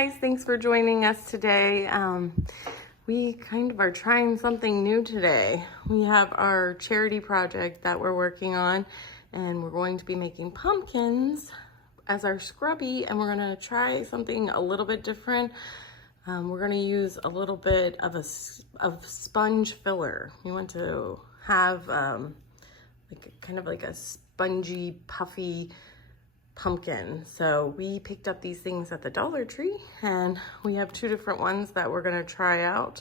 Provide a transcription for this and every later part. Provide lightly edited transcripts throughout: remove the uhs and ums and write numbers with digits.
guys, thanks for joining us today. We kind of are trying something new today. We have our charity project that we're working on, and we're going to be making pumpkins as our scrubby, and we're going to try something a little bit different. We're going to use a little bit of sponge filler. We want to have kind of like a spongy, puffy pumpkin. So we picked up these things at the Dollar Tree, and we have two different ones that we're going to try out.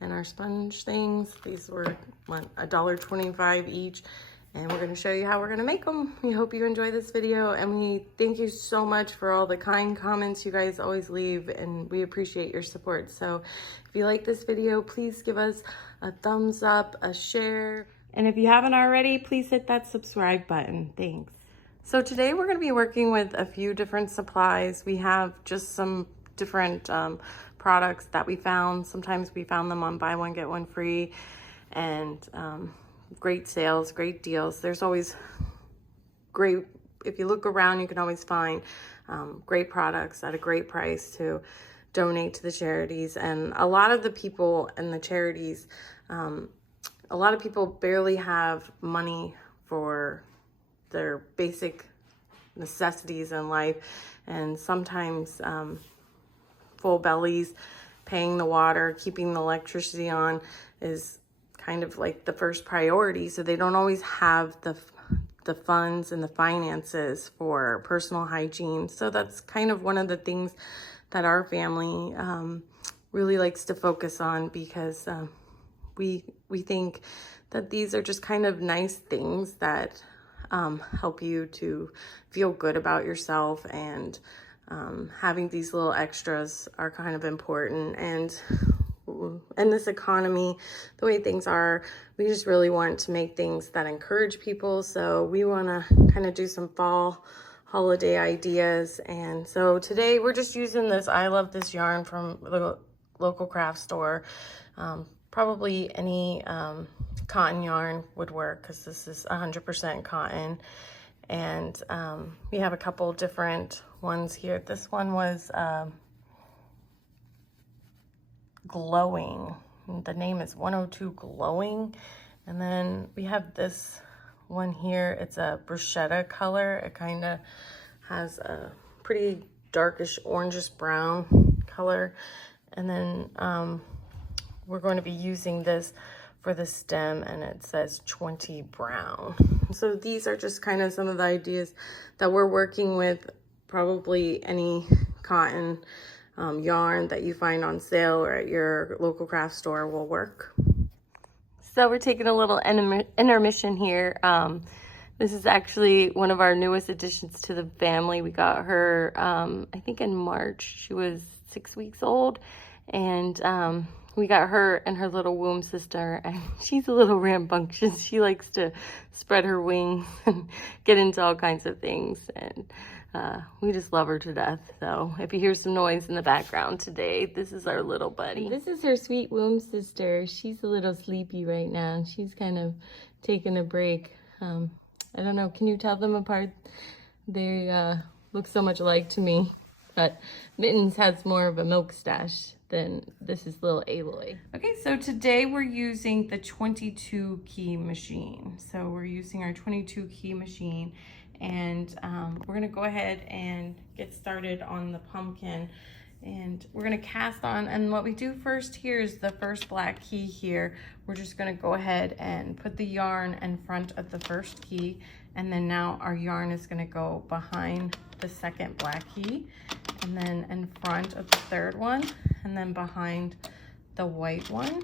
And our sponge things, these were $1.25 each, and we're going to show you how we're going to make them. We hope you enjoy this video, and we thank you so much for all the kind comments you guys always leave, and we appreciate your support. So if you like this video, please give us a thumbs up, a share, and if you haven't already, please hit that subscribe button. Thanks. So today we're going to be working with a few different supplies. We have just some different products that we found. Sometimes we found them on buy one, get one free, and great sales, great deals. There's always great, if you look around, you can always find great products at a great price to donate to the charities. And a lot of the people in the charities, a lot of people barely have money for their basic necessities in life, and sometimes full bellies, paying the water, keeping the electricity on is kind of like the first priority. So they don't always have the funds and the finances for personal hygiene. So that's kind of one of the things that our family really likes to focus on, because we think that these are just kind of nice things that help you to feel good about yourself, and having these little extras are kind of important. And in this economy, the way things are, we just really want to make things that encourage people. So we want to kind of do some fall holiday ideas. And so today we're just using this I Love This yarn from the local craft store. Probably any cotton yarn would work, because this is 100% cotton. And we have a couple different ones here. This one was Glowing. The name is 102 Glowing. And then we have this one here. It's a bruschetta color. It kind of has a pretty darkish orangish brown color. And then we're going to be using this for the stem, and it says 20 brown. So these are just kind of some of the ideas that we're working with. Probably any cotton yarn that you find on sale or at your local craft store will work. So we're taking a little intermission here. This is actually one of our newest additions to the family. We got her, I think in March. She was 6 weeks old, and we got her and her little womb sister, and she's a little rambunctious. She likes to spread her wings and get into all kinds of things, and we just love her to death. So if you hear some noise in the background today, this is our little buddy. This is her sweet womb sister. She's a little sleepy right now. She's kind of taking a break. I don't know, can you tell them apart? They look so much alike to me, but Mittens has more of a milk stash than this is little Aloy. Okay, so today we're using the 22 key machine. So we're using our 22 key machine, and we're gonna go ahead and get started on the pumpkin. And we're gonna cast on, and what we do first here is the first black key here. We're just gonna go ahead and put the yarn in front of the first key, and then now our yarn is gonna go behind the second black key, and then in front of the third one, and then behind the white one.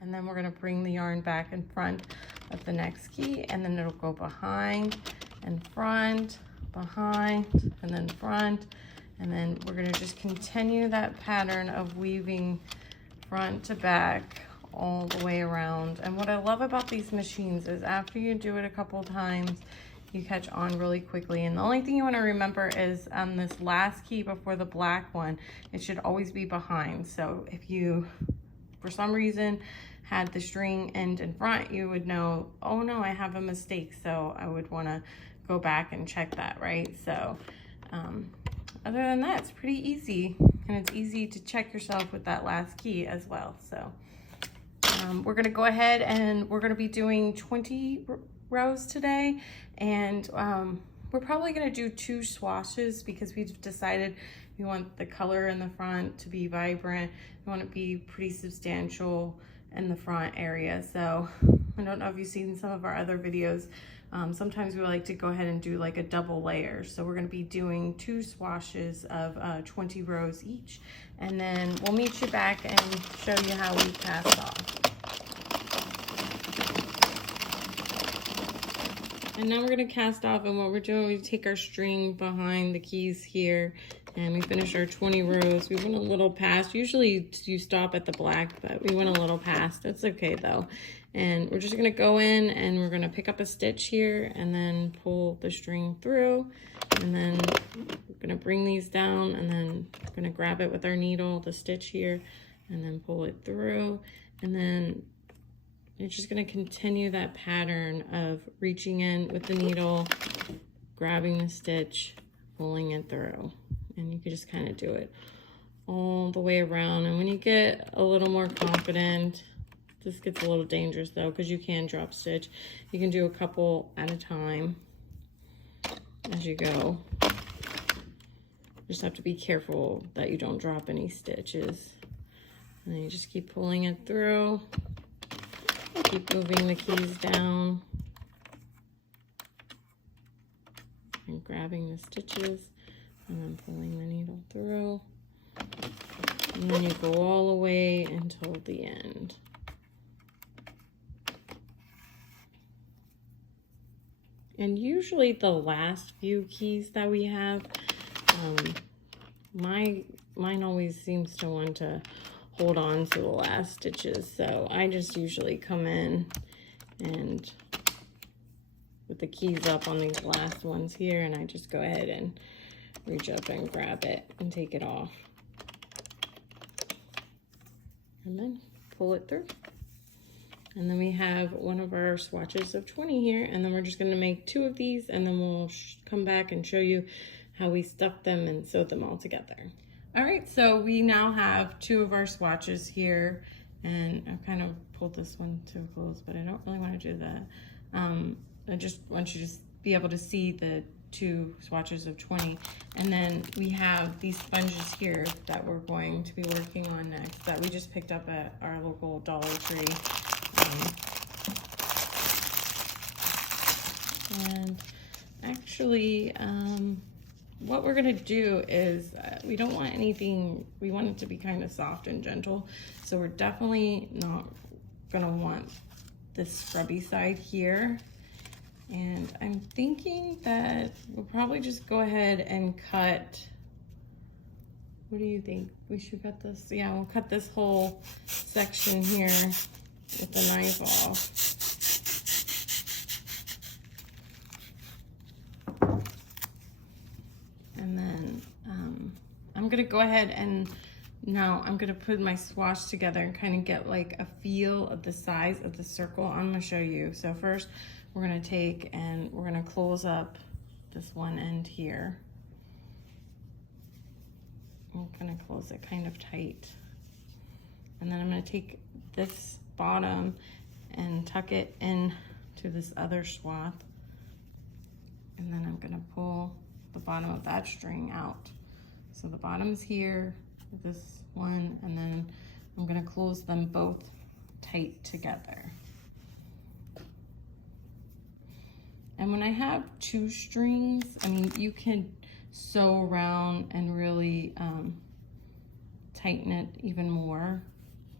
And then we're gonna bring the yarn back in front of the next key, and then it'll go behind and front, behind, and then front. And then we're gonna just continue that pattern of weaving front to back all the way around. And what I love about these machines is after you do it a couple times, you catch on really quickly. And the only thing you want to remember is on this last key before the black one, it should always be behind. So if you, for some reason, had the string end in front, you would know, oh no, I have a mistake. So I would want to go back and check that, right? So other than that, it's pretty easy. and it's easy to check yourself with that last key as well. So we're gonna go ahead and we're gonna be doing 20 rows today, and we're probably gonna do 2 swatches because we've decided we want the color in the front to be vibrant. We want it to be pretty substantial in the front area. So I don't know if you've seen some of our other videos. Sometimes we like to go ahead and do like a double layer. So we're gonna be doing 2 swatches of 20 rows each. And then we'll meet you back and show you how we cast off. And now we're gonna cast off, and what we're doing, we take our string behind the keys here, and we finish our 20 rows. We went a little past. Usually you stop at the black, but we went a little past. That's okay though. And we're just gonna go in and we're gonna pick up a stitch here and then pull the string through. And then we're gonna bring these down, and then we're gonna grab it with our needle, the stitch here, and then pull it through. And then you're just gonna continue that pattern of reaching in with the needle, grabbing the stitch, pulling it through. And you can just kind of do it all the way around. And when you get a little more confident, this gets a little dangerous though, because you can drop stitch. You can do a couple at a time as you go. Just have to be careful that you don't drop any stitches. And then you just keep pulling it through. Keep moving the keys down and grabbing the stitches, and then pulling the needle through. And then you go all the way until the end. And usually the last few keys that we have, mine always seems to want to hold on to the last stitches, so I just usually come in and with the keys up on these last ones here, and I just go ahead and reach up and grab it and take it off, and then pull it through. And then we have one of our swatches of 20 here, and then we're just going to make 2 of these, and then we'll come back and show you how we stuck them and sewed them all together. All right, so we now have 2 of our swatches here, and I've kind of pulled this one to a close, but I don't really want to do that. I just want you to be able to see the 2 swatches of 20. And then we have these sponges here that we're going to be working on next that we just picked up at our local Dollar Tree. And actually, what we're gonna do is we don't want anything, we want it to be kind of soft and gentle. So we're definitely not gonna want this scrubby side here. And I'm thinking that we'll probably just go ahead and cut, what do you think? We should cut this? Yeah, we'll cut this whole section here with the knife off. And then I'm gonna go ahead and now I'm gonna put my swatch together and kind of get like a feel of the size of the circle. I'm gonna show you. So first we're gonna take and we're gonna close up this one end here. I'm gonna close it kind of tight. And then I'm gonna take this bottom and tuck it in to this other swath. And then I'm gonna pull the bottom of that string out. So the bottom's here, this one, and then I'm gonna close them both tight together. And when I have 2 strings, I mean, you can sew around and really tighten it even more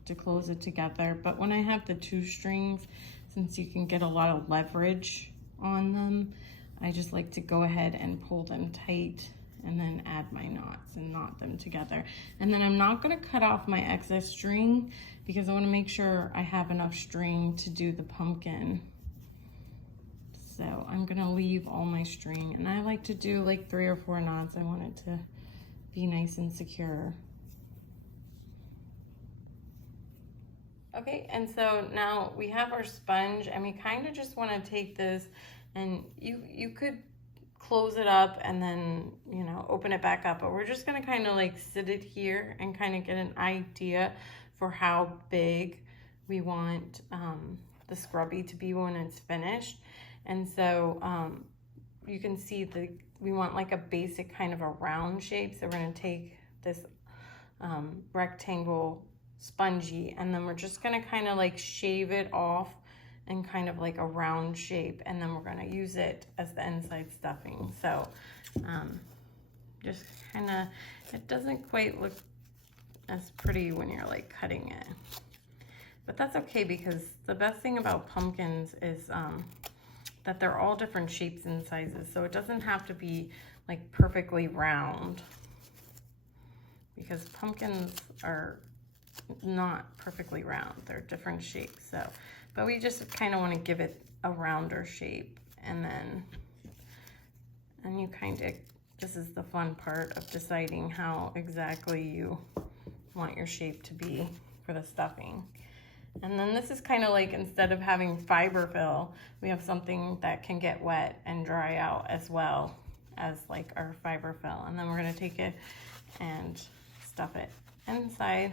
to close it together. But when I have the 2 strings, since you can get a lot of leverage on them, I just like to go ahead and pull them tight and then add my knots and knot them together. And then I'm not gonna cut off my excess string because I wanna make sure I have enough string to do the pumpkin. So I'm gonna leave all my string, and I like to do like 3 or 4 knots. I want it to be nice and secure. Okay, and so now we have our sponge, and we kind of just want to take this, and you could close it up and then, you know, open it back up. But we're just gonna kind of like sit it here and kind of get an idea for how big we want the scrubby to be when it's finished. And so you can see we want like a basic kind of a round shape. So we're gonna take this rectangle spongy, and then we're just gonna kind of like shave it off and kind of like a round shape, and then we're gonna use it as the inside stuffing. So just kind of, it doesn't quite look as pretty when you're like cutting it, but that's okay, because the best thing about pumpkins is that they're all different shapes and sizes, so it doesn't have to be like perfectly round, because pumpkins are not perfectly round, they're different shapes. So but we just kind of want to give it a rounder shape, and you kind of, this is the fun part of deciding how exactly you want your shape to be for the stuffing. And then this is kind of like, instead of having fiber fill, we have something that can get wet and dry out as well as like our fiber fill. And then we're going to take it and stuff it inside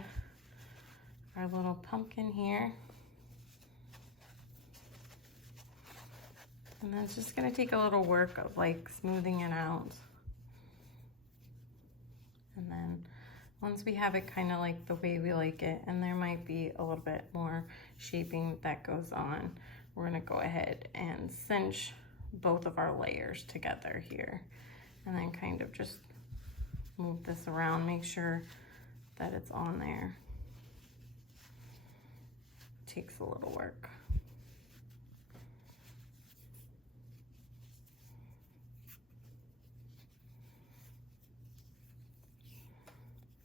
our little pumpkin here. And then it's just gonna take a little work of like smoothing it out. And then once we have it kind of like the way we like it, and there might be a little bit more shaping that goes on, we're gonna go ahead and cinch both of our layers together here. And then kind of just move this around, make sure that it's on there. It takes a little work.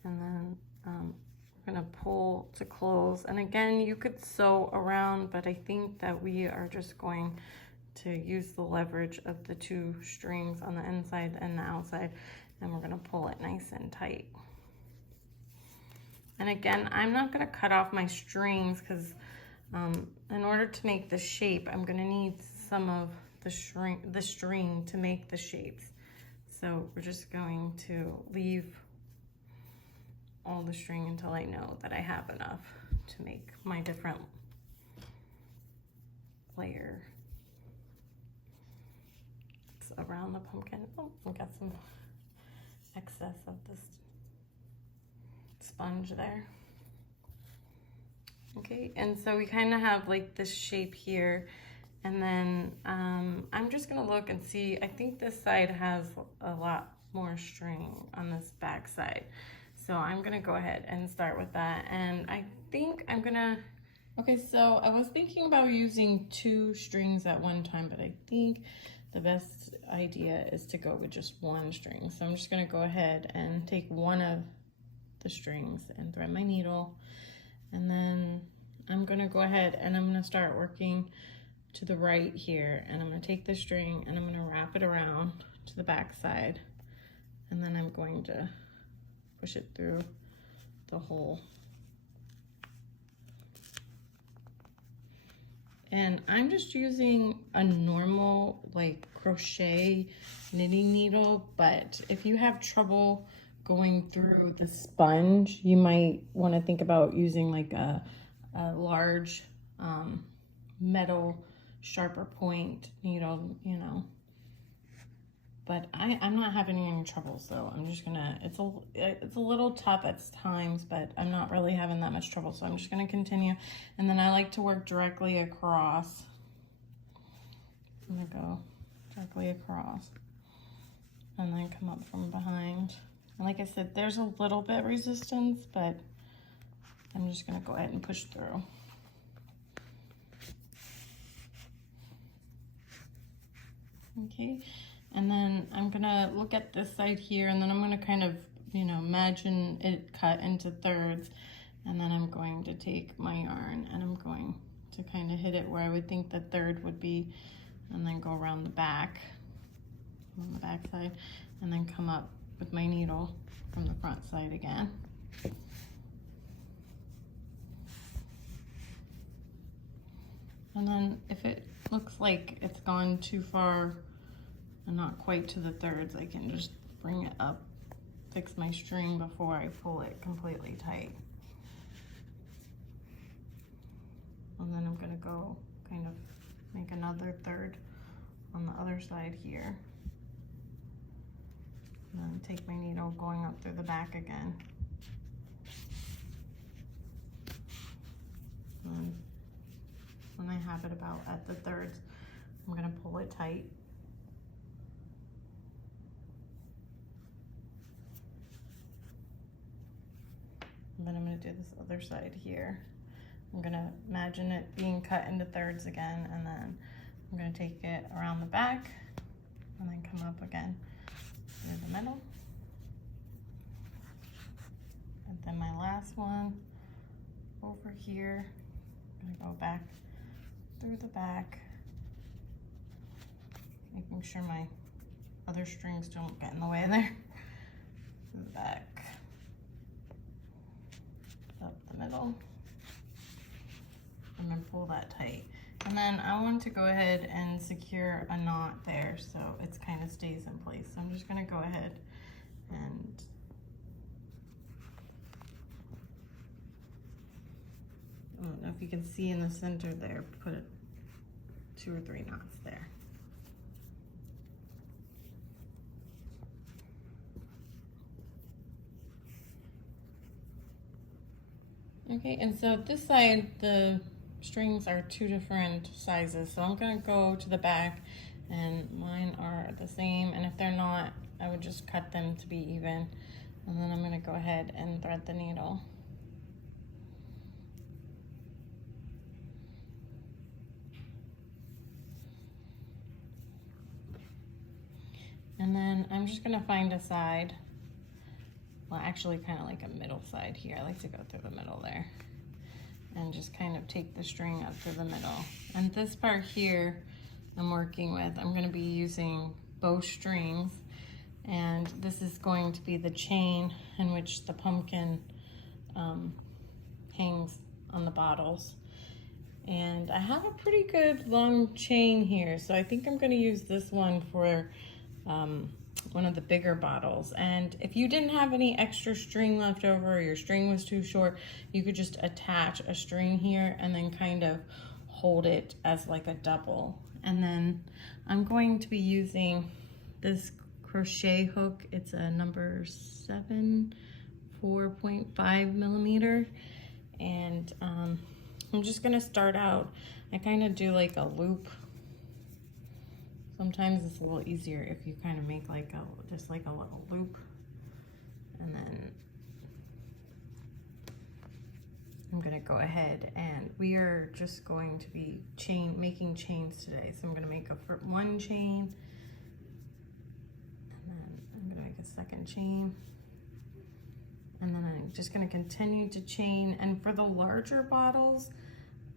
And then we're gonna pull to close. And again, you could sew around, but I think that we are just going to use the leverage of the two strings on the inside and the outside, and we're gonna pull it nice and tight. And again, I'm not gonna cut off my strings, because in order to make the shape, I'm gonna need some of the string to make the shapes. So we're just going to leave all the string until I know that I have enough to make my different layer around the pumpkin. Oh, we got some excess of this sponge there. Okay, and so we kind of have like this shape here, and then I'm just gonna look and see. I think this side has a lot more string on this back side. So I'm gonna go ahead and start with that. And I think I'm gonna, okay, so I was thinking about using two strings at one time, but I think the best idea is to go with just one string. So I'm just gonna go ahead and take one of the strings and thread my needle. And then I'm gonna go ahead and I'm gonna start working to the right here. And I'm gonna take the string and I'm gonna wrap it around to the back side. And then I'm going to push it through the hole. And I'm just using a normal like crochet knitting needle, but if you have trouble going through the sponge, you might want to think about using like a large metal sharper point needle, you know. But I'm not having any trouble, so I'm just gonna, it's a little tough at times, but I'm not really having that much trouble, so I'm just gonna continue. And then I like to work directly across. I'm gonna go directly across and then come up from behind. And like I said, there's a little bit resistance, but I'm just gonna go ahead and push through. Okay. And then I'm gonna look at this side here, and then I'm gonna kind of, you know, imagine it cut into thirds. And then I'm going to take my yarn and I'm going to kind of hit it where I would think the third would be, and then go around the back, on the back side, and then come up with my needle from the front side again. And then if it looks like it's gone too far and not quite to the thirds, I can just bring it up, fix my string before I pull it completely tight. And then I'm gonna go kind of make another third on the other side here. And then take my needle going up through the back again. And when I have it about at the thirds, I'm gonna pull it tight. And then I'm gonna do this other side here. I'm gonna imagine it being cut into thirds again, and then I'm gonna take it around the back and then come up again through the middle. And then my last one over here, I'm gonna go back through the back, making sure my other strings don't get in the way there. Through the back, up the middle, and then pull that tight. And then I want to go ahead and secure a knot there so it kind of stays in place. So I'm just gonna go ahead and I don't know if you can see in the center there, put 2 or 3 knots there. Okay, and so this side, the strings are 2 different sizes. So I'm gonna go to the back, and mine are the same. And if they're not, I would just cut them to be even. And then I'm gonna go ahead and thread the needle. And then I'm just gonna find a side, well, actually kind of like a middle side here. I like to go through the middle there and just kind of take the string up through the middle. And this part here I'm working with, I'm gonna be using bowstrings, and this is going to be the chain in which the pumpkin hangs on the bottles. And I have a pretty good long chain here, so I think I'm gonna use this one for one of the bigger bottles. And if you didn't have any extra string left over, or your string was too short, you could just attach a string here and then kind of hold it as like a double. And then I'm going to be using this crochet hook. It's a number 7, 4.5 millimeter. And I'm just gonna start out, I kind of do like a loop. Sometimes it's a little easier if you kind of make like just like a little loop, and then I'm gonna go ahead, and we are just going to be making chains today. So I'm gonna make one chain, and then I'm gonna make a second chain, and then I'm just gonna continue to chain. And for the larger bottles,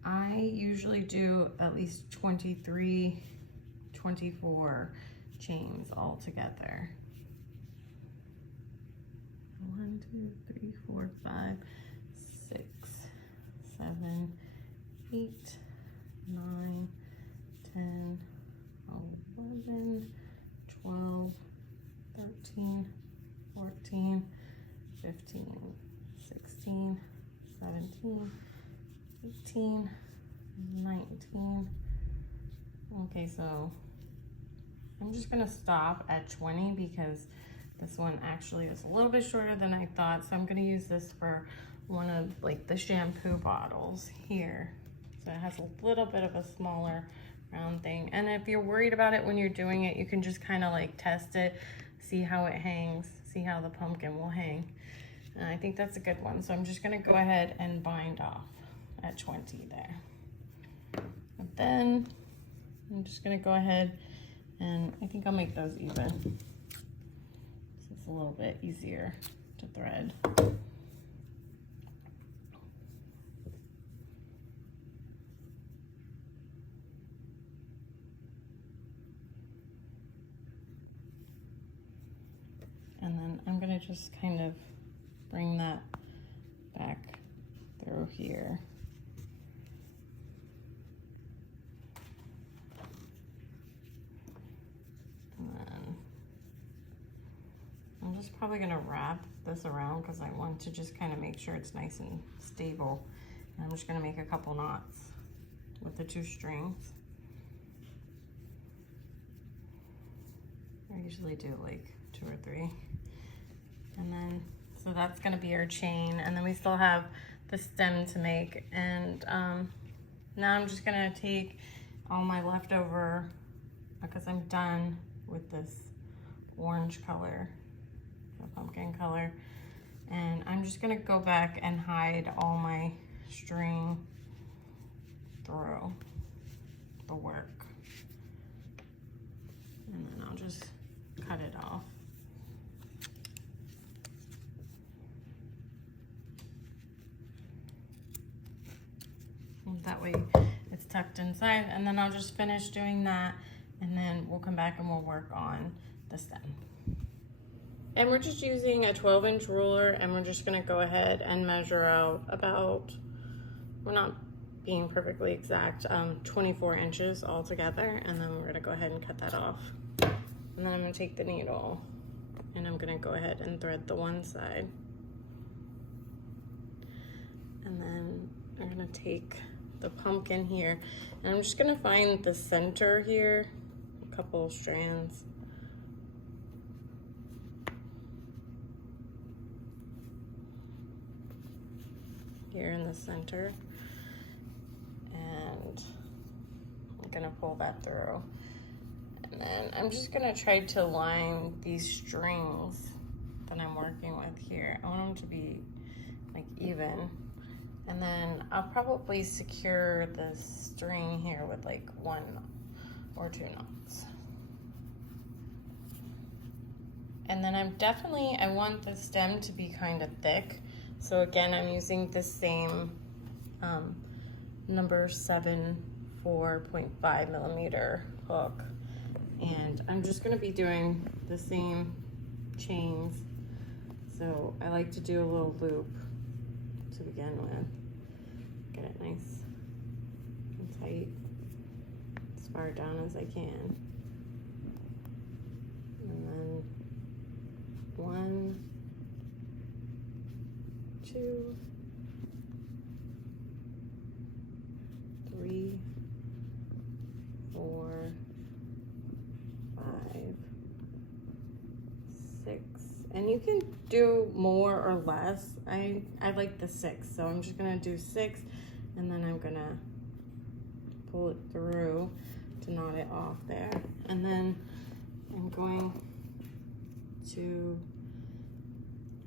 I usually do at least 23, 24 chains all together. 1, 2, 3, 4, 5, 6, 7, 8, 9, 10, 11, 12, 13, 14, 15, 16, 17, 18, 19. Okay, so I'm just gonna stop at 20 because this one actually is a little bit shorter than I thought. So I'm gonna use this for one of like the shampoo bottles here. So it has a little bit of a smaller round thing. And if you're worried about it when you're doing it, you can just kind of like test it, see how it hangs, see how the pumpkin will hang. And I think that's a good one. So I'm just gonna go ahead and bind off at 20 there. And then I'm just gonna go ahead, and I think I'll make those even. So it's a little bit easier to thread. And then I'm gonna just kind of bring that back through here. And then just probably gonna wrap this around because I want to just kind of make sure it's nice and stable. And I'm just gonna make a couple knots with the 2 strings. I usually do like 2 or 3. And then, so that's gonna be our chain. And then we still have the stem to make. And now I'm just gonna take all my leftover, because I'm done with this orange color, the pumpkin color. And I'm just gonna go back and hide all my string through the work. And then I'll just cut it off. That way it's tucked inside, and then I'll just finish doing that, and then we'll come back and we'll work on the stem. And we're just using a 12-inch ruler, and we're just gonna go ahead and measure out about, we're not being perfectly exact, 24 inches altogether, and then we're gonna go ahead and cut that off. And then I'm gonna take the needle, and I'm gonna go ahead and thread the one side. And then I'm gonna take the pumpkin here, and I'm just gonna find the center here, a couple of strands. Here in the center, and I'm gonna pull that through. And then I'm just gonna try to line these strings that I'm working with here. I want them to be like even. And then I'll probably secure the string here with like 1 or 2 knots. And then I want the stem to be kind of thick. So again, I'm using the same number 7 4.5 millimeter hook. And I'm just gonna be doing the same chains. So I like to do a little loop to begin with. Get it nice and tight, as far down as I can. And then 1, 2, 3, 4, 5, 6, and you can do more or less. I like the 6, so I'm just gonna do 6, and then I'm gonna pull it through to knot it off there. And then I'm going to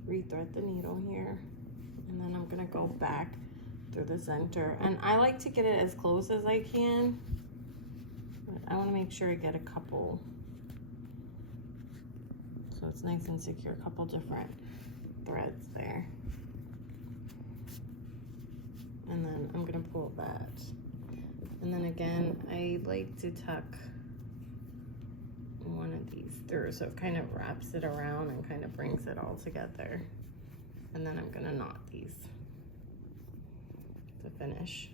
rethread the needle here, and then I'm gonna go back through the center. And I like to get it as close as I can, but I wanna make sure I get a couple, so it's nice and secure, a couple different threads there. And then I'm gonna pull that. And then again, I like to tuck one of these through, so it kind of wraps it around and kind of brings it all together. And then I'm gonna knot these to finish.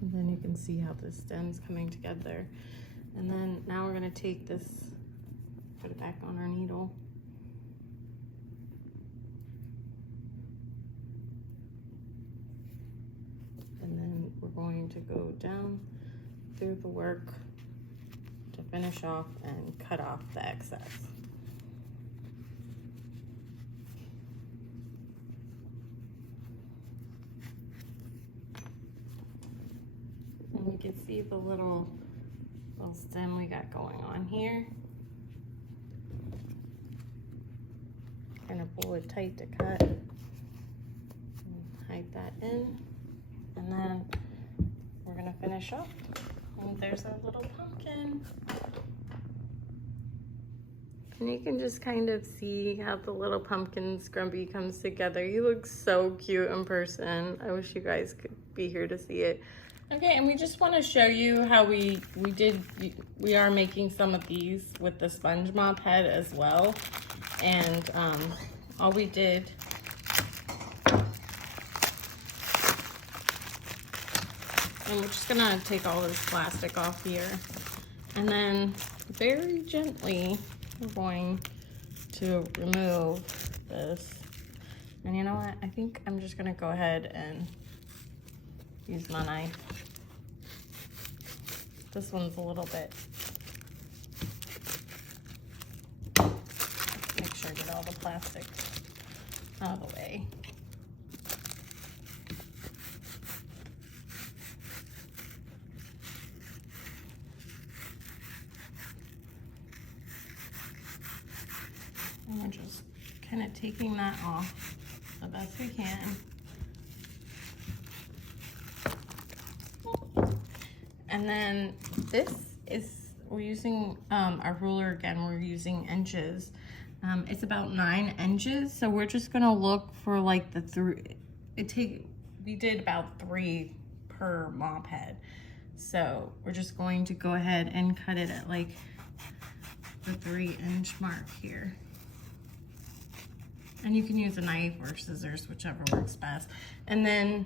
And then you can see how the stem's coming together. And then now we're gonna take this, put it back on our needle. And then we're going to go down through the work to finish off and cut off the excess. And you can see the little stem we got going on here. Gonna pull it tight to cut and hide that in, and then we're gonna finish up. And there's our little pumpkin. And you can just kind of see how the little pumpkin scrubby comes together. He looks so cute in person. I wish you guys could be here to see it. Okay, and we just want to show you how we are making some of these with the sponge mop head as well. And all we did And we're just gonna take all this plastic off here. And then very gently, we're going to remove this. And you know what? I think I'm just gonna go ahead and use my knife. This one's a little bit. Make sure I get all the plastic out of the way. And we're just kind of taking that off the best we can. And then this is, we're using our ruler again, we're using inches. It's about 9 inches, so we're just gonna look for like the 3, we did about 3 per mop head. So we're just going to go ahead and cut it at like the 3-inch mark here. And you can use a knife or scissors, whichever works best. And then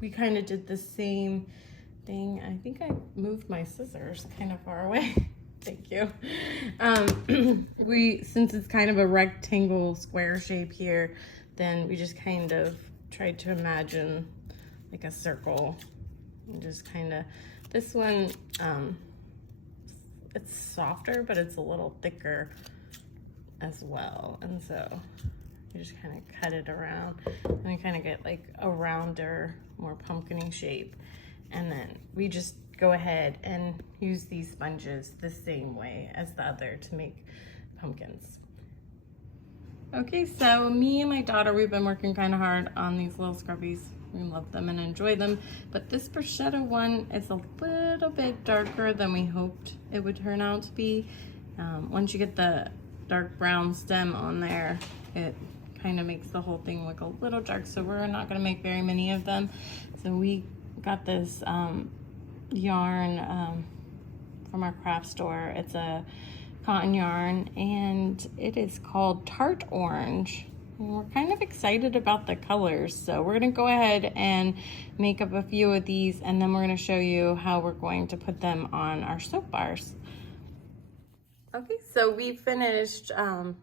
we kind of did the same thing. I think I moved my scissors kind of far away. Thank you. Since it's kind of a rectangle square shape here, then we just kind of tried to imagine like a circle. And just kind of, this one, it's softer, but it's a little thicker as well. And so you just kind of cut it around and we kind of get like a rounder, more pumpkin-y shape. And then we just go ahead and use these sponges the same way as the other to make pumpkins. Okay, so me and my daughter, we've been working kind of hard on these little scrubbies. We love them and enjoy them, but this bruschetta one is a little bit darker than we hoped it would turn out to be. Once you get the dark brown stem on there, it kind of makes the whole thing look a little dark, so we're not going to make very many of them. So we got this yarn from our craft store. It's a cotton yarn and it is called Tart Orange. And we're kind of excited about the colors, so we're going to go ahead and make up a few of these, and then we're going to show you how we're going to put them on our soap bars. Okay, so we finished our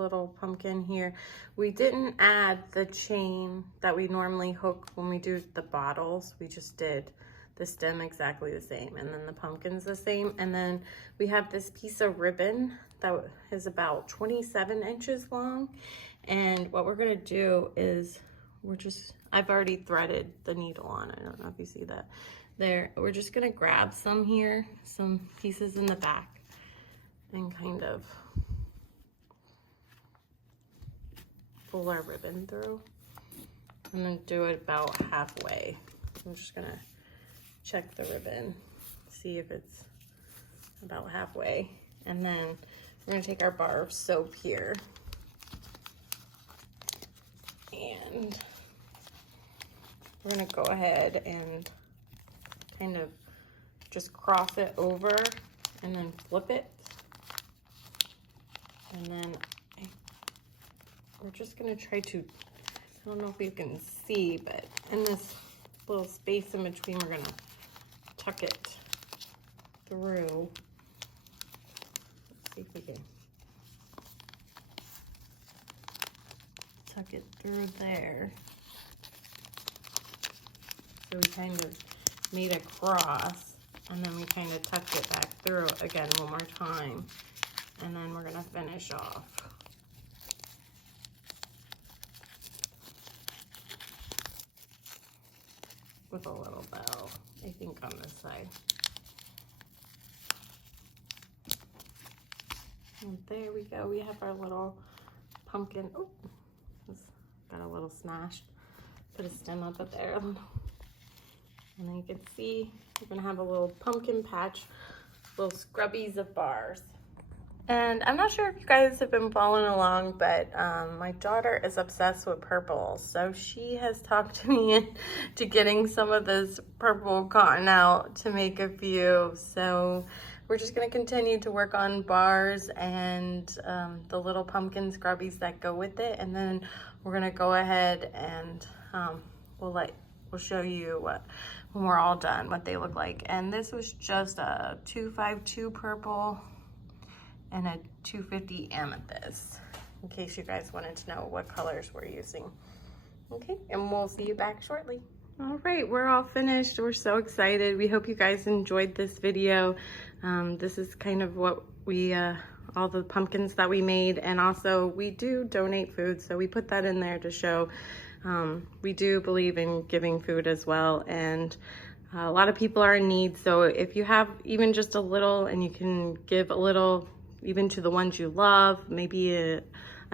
little pumpkin here. We didn't add the chain that we normally hook when we do the bottles. We just did the stem exactly the same, and then the pumpkin's the same. And then we have this piece of ribbon that is about 27 inches long. And what we're gonna do is I've already threaded the needle on. I don't know if you see that there. We're just gonna grab some here, some pieces in the back, and kind of pull our ribbon through and then do it about halfway. I'm just gonna check the ribbon, see if it's about halfway, and then we're gonna take our bar of soap here and we're gonna go ahead and kind of just cross it over and then flip it. And then we're just gonna try to, I don't know if you can see, but in this little space in between, we're gonna tuck it through. Let's see if we can tuck it through there. So we kind of made a cross, and then we kind of tucked it back through again one more time. And then we're gonna finish off. With a little bow, I think, on this side. And there we go. We have our little pumpkin. Oh, this got a little smash. Put a stem up there. And then you can see we're gonna have a little pumpkin patch, little scrubbies of bars. And I'm not sure if you guys have been following along, but my daughter is obsessed with purple. So she has talked to me into getting some of this purple cotton out to make a few. So we're just gonna continue to work on bars and the little pumpkin scrubbies that go with it. And then we're gonna go ahead and we'll let we'll show you when we're all done what they look like. And this was just a 252 purple and a 250 amethyst, in case you guys wanted to know what colors we're using. Okay, and we'll see you back shortly. All right, we're all finished. We're so excited. We hope you guys enjoyed this video. This is kind of what we, all the pumpkins that we made, and also we do donate food, so we put that in there to show we do believe in giving food as well, and a lot of people are in need. So if you have even just a little, and you can give a little even to the ones you love, maybe a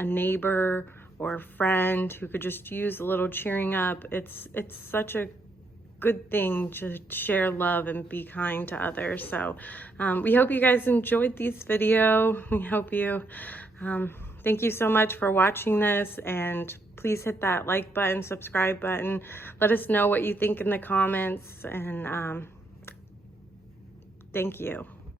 neighbor or a friend who could just use a little cheering up. It's such a good thing to share love and be kind to others. So we hope you guys enjoyed this video. We hope you, thank you so much for watching this, and please hit that like button, subscribe button. Let us know what you think in the comments, and thank you.